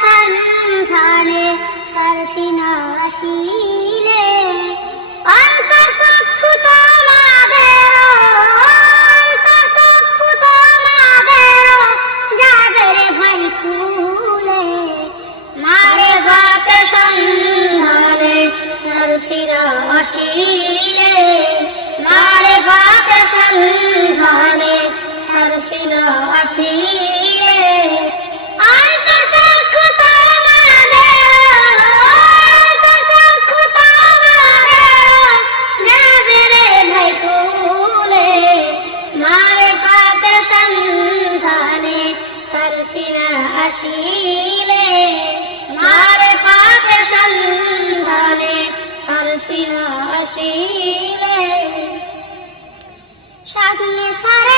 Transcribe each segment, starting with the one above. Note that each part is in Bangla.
সন্ধানে সরসিন আসিলে। অন্তর চক্ষু তোমাদের, অন্তর চক্ষু তোমাদের, যাবে রে ভাই খুলে মারে ভাতে সন্ধানে সরসিন আসিলে। মারে ভাতে সন্ধানে সিনা আসিলে মারে ফাতের সন্ধানে সরসিনা আসিলে। সামনে সারা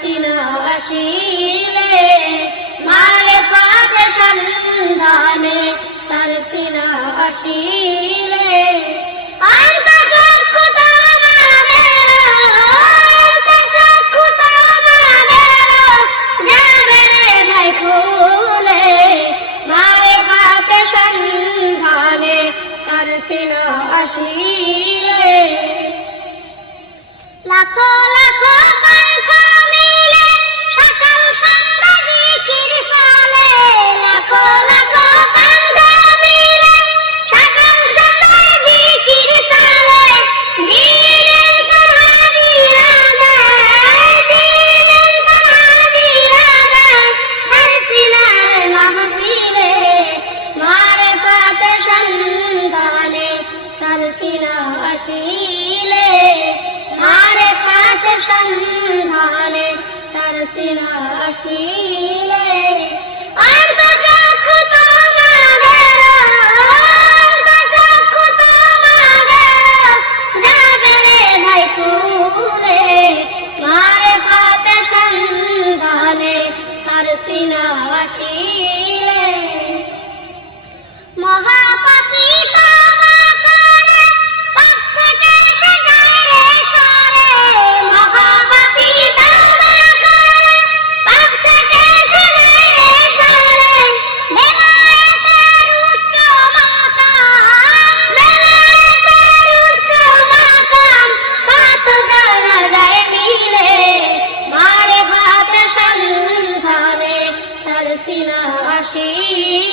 সিনো আসিলে মারে ফাতে সন্ধানে সার সিনো আসিলে। আসিলে। লাখো লাখো ছিলে মারে ফাতে সন্ধানে সারসিনা আসিলে। সারসিনা আসিলে। ভালোবাসি